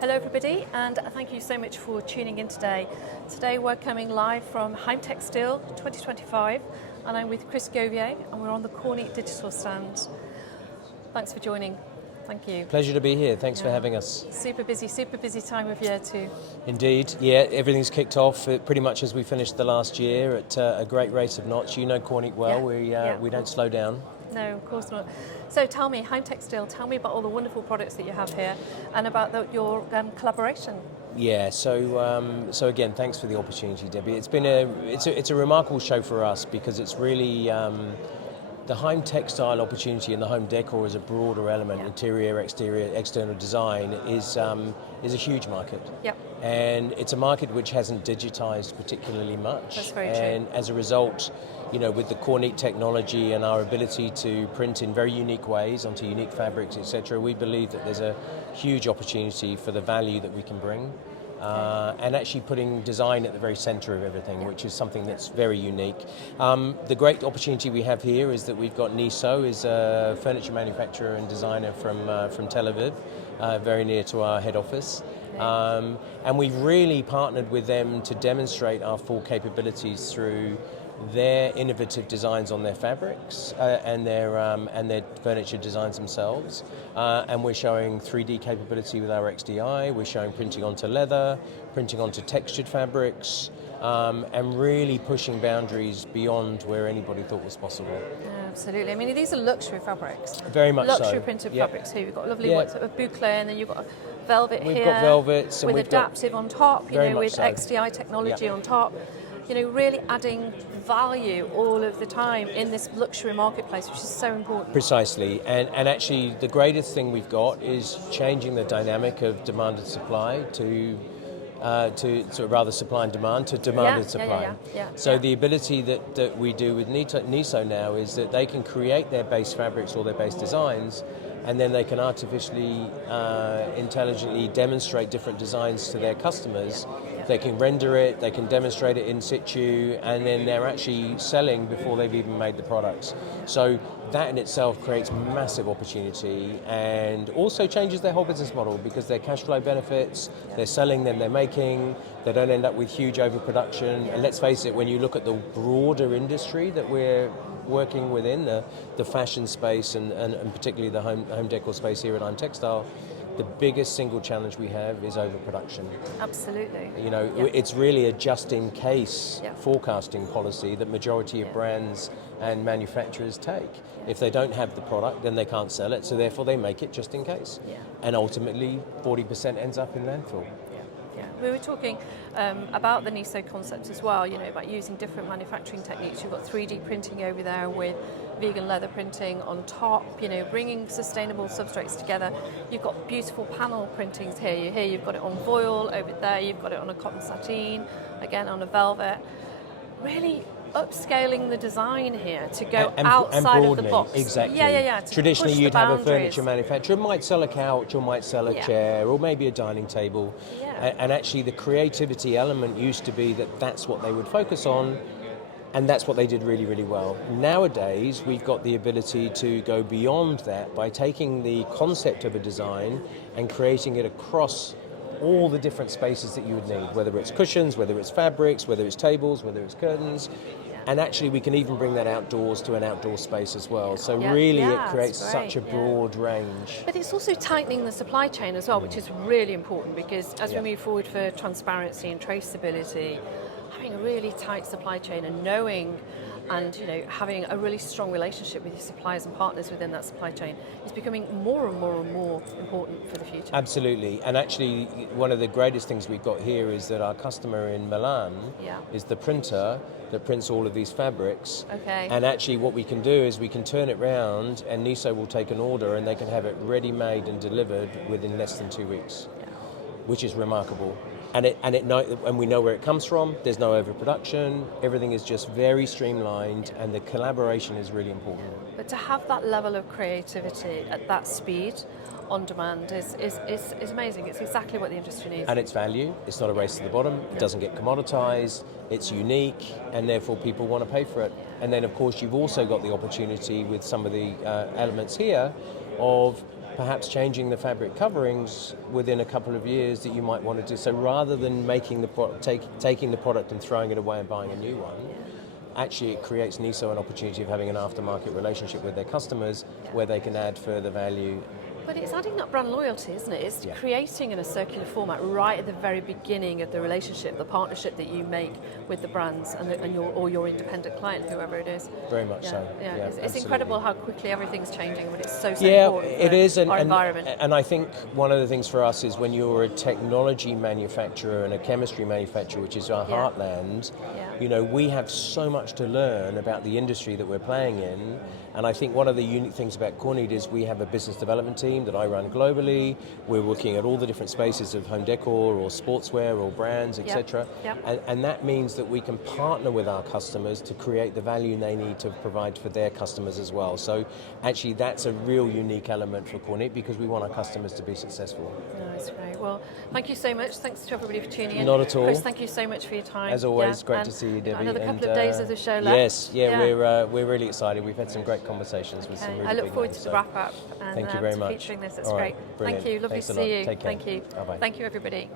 Hello everybody, and thank you so much for tuning in today. Today we're coming live from Heimtextil 2025, and I'm with Chris Govier, and we're on the Kornit Digital stand. Thanks for joining. Thank you. Pleasure to be here. Thanks for having us. Super busy time of year too. Indeed, yeah, everything's kicked off pretty much as we finished the last year at a great rate of knots. You know Kornit well, we don't slow down. No, of course not. So tell me, Heimtextil, tell me about all the wonderful products that you have here and about your collaboration. Yeah, so again, thanks for the opportunity, Debbie. It's a remarkable show for us because it's really the Heimtextil opportunity and the home decor as a broader element, interior, exterior, external design is a huge market. Yep. And it's a market which hasn't digitized particularly much. That's very true. And as a result, with the Kornit technology and our ability to print in very unique ways onto unique fabrics, etc., we believe that there's a huge opportunity for the value that we can bring. And actually putting design at the very center of everything, which is something that's very unique. The great opportunity we have here is that we've got Niso, is a furniture manufacturer and designer from Tel Aviv, very near to our head office. And we've really partnered with them to demonstrate our full capabilities through their innovative designs on their fabrics and their furniture designs themselves. And we're showing 3D capability with our XDI, we're showing printing onto leather, printing onto textured fabrics, and really pushing boundaries beyond where anybody thought was possible. Absolutely. I mean, these are luxury fabrics. Very much so. Luxury printed fabrics here. You've got lovely sort of boucle, and then you've got velvet here. We've got velvets. With adaptive on top, with so. XDI technology on top. Really adding value all of the time in this luxury marketplace, which is so important. Precisely, and actually the greatest thing we've got is changing the dynamic of demand and supply to rather supply and demand to demand and supply. So the ability that we do with Niso now is that they can create their base fabrics or their base designs, and then they can artificially, intelligently demonstrate different designs to their customers. They can render it, they can demonstrate it in situ, and then they're actually selling before they've even made the products. So that in itself creates massive opportunity and also changes their whole business model because their cash flow benefits, they're selling, then they're making, they don't end up with huge overproduction. And let's face it, when you look at the broader industry that we're working within, the fashion space and particularly the home decor space here at Heimtextil, the biggest single challenge we have is overproduction. Absolutely. It's really a just-in-case forecasting policy that majority of brands and manufacturers take. If they don't have the product, then they can't sell it, so therefore they make it just in case. And ultimately, 40% ends up in landfill. We were talking about the Niso concept as well, about using different manufacturing techniques. You've got 3D printing over there with vegan leather printing on top, bringing sustainable substrates together. You've got beautiful panel printings here. Here you've got it on voile, over there you've got it on a cotton sateen, again on a velvet. Really upscaling the design here to go outside of the box. Exactly. To Traditionally, push you'd the have a boundaries. furniture manufacturer might sell a couch or might sell a chair or maybe a dining table. And actually, the creativity element used to be that that's what they would focus on, and that's what they did really, really well. Nowadays, we've got the ability to go beyond that by taking the concept of a design and creating it across all the different spaces that you would need, whether it's cushions, whether it's fabrics, whether it's tables, whether it's curtains. And actually we can even bring that outdoors to an outdoor space as well. So really it creates such a broad range. But it's also tightening the supply chain as well, which is really important because as we move forward for transparency and traceability, having a really tight supply chain and knowing and having a really strong relationship with your suppliers and partners within that supply chain is becoming more and more and more important for the future. Absolutely, and actually one of the greatest things we've got here is that our customer in Milan is the printer that prints all of these fabrics. And actually what we can do is we can turn it round and Niso will take an order and they can have it ready made and delivered within less than 2 weeks, which is remarkable. And we know where it comes from. There's no overproduction. Everything is just very streamlined, and the collaboration is really important. But to have that level of creativity at that speed, on demand, is amazing. It's exactly what the industry needs. And it's value. It's not a race to the bottom. It doesn't get commoditized. It's unique, and therefore people want to pay for it. And then, of course, you've also got the opportunity with some of the elements here of perhaps changing the fabric coverings within a couple of years that you might want to do. So rather than making the taking the product and throwing it away and buying a new one, actually it creates Niso an opportunity of having an aftermarket relationship with their customers where they can add further value. But it's adding up brand loyalty, isn't it? It's creating in a circular format right at the very beginning of the relationship, the partnership that you make with the brands and your independent client, whoever it is. Very much so. Yeah, it's incredible how quickly everything's changing, but it's so important it is, for our environment. And I think one of the things for us is when you're a technology manufacturer and a chemistry manufacturer, which is our heartland, you know, we have so much to learn about the industry that we're playing in. And I think one of the unique things about Kornit is we have a business development team that I run globally. We're looking at all the different spaces of home decor or sportswear or brands, etc. And that means that we can partner with our customers to create the value they need to provide for their customers as well. So actually that's a real unique element for Kornit because we want our customers to be successful. No, that's great. Well, thank you so much. Thanks to everybody for tuning in. Not at all. Chris, thank you so much for your time. As always, great to see you, Debbie. Another couple of days of the show left. Yes, we're really excited. We've had some great conversations with some really I look big forward names, to the wrap up and thank you very much. featuring this. It's All great. right, brilliant. Thank you. Lovely Thanks to a lot. see you. Take care. Thank you. Bye-bye. Thank you, everybody.